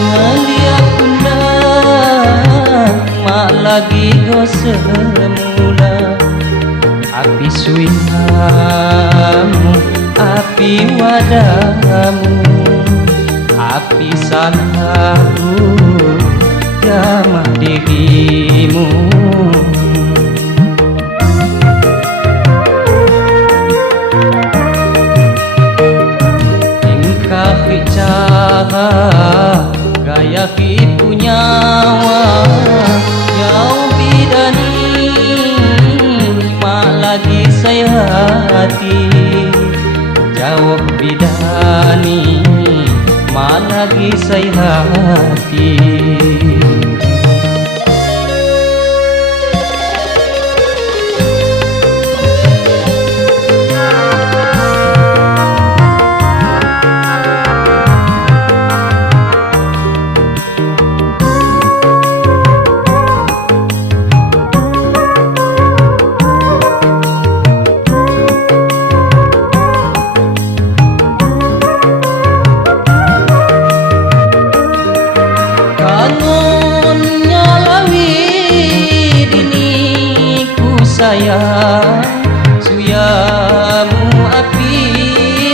ngeliat undang mak lagi go semula. Api suinamu, api wadamu, api salahku jamah dirimu. Tingkah bicara gaya punyawa jauh bidani mak lagi saya hati. Jauh bidani mak lagi saya hati. Sayang suyamu api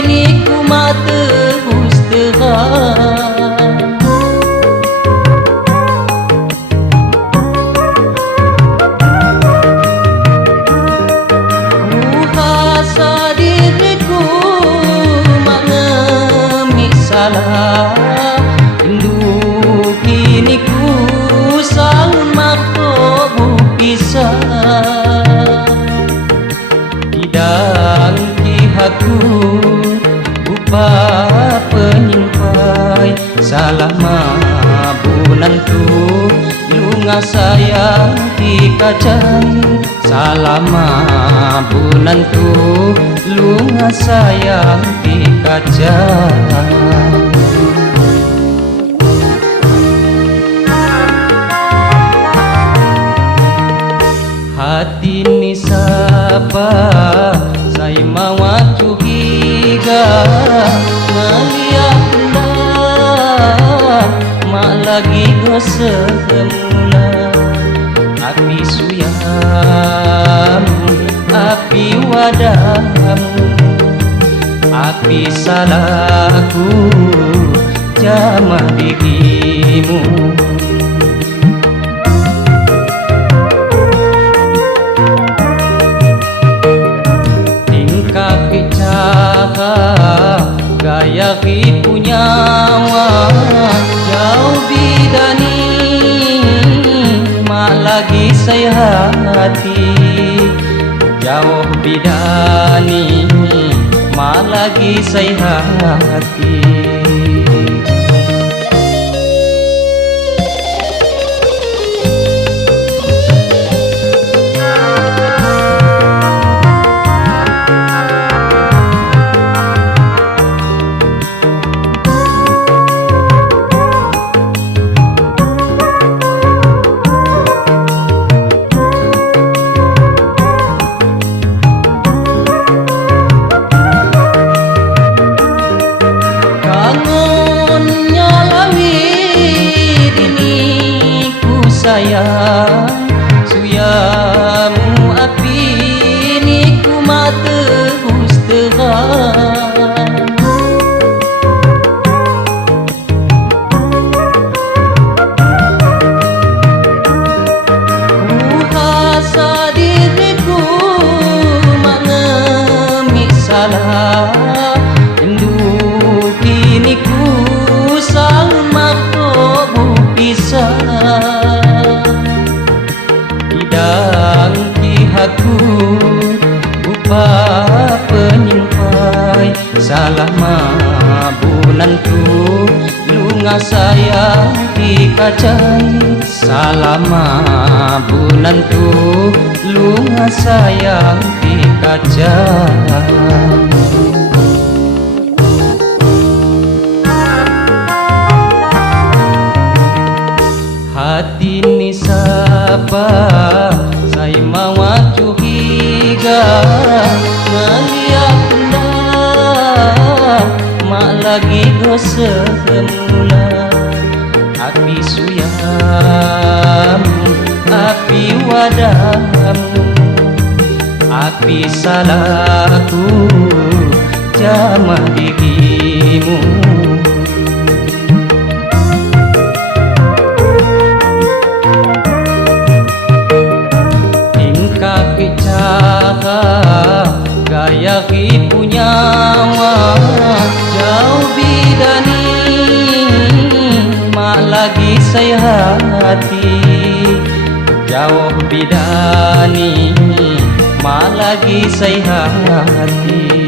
ni ku mata terus terang. Ku rasa diriku mengemik salah. Rindu kini ku sangun makhluk pisah. Dan kihaku lupa penyimpai salah mabunan tu lunga sayang dikacai. Salah mabunan tu lunga sayang dikacai. Hati ni sapa saya mawa curiga ngeliat undang mak lagi go semula. Api suyamu, api wadamu, api salahku jamah dirimu. Gaya punyawa jauh bidani mak lagi saya hati. Jauh bidani mak lagi saya hati. Sayang suyamu api ni ku mata terus terang. Ku rasa diriku mengemik salah. Rindu kini ku sangun makhluk pisah. Dan kihaku lupa penyimpai salah mabunan tu lunga sayang dikacai. Salah mabunan tu lunga sayang dikacai. Hati ni sapa saya mawa curiga ngeliat undang mak lagi go semula. tapi salahku jamah dirimu. Tingkah bicara gaya punya jauh bidani, mak lagi saya hati. Jauh bidani, mak lagi saya hati.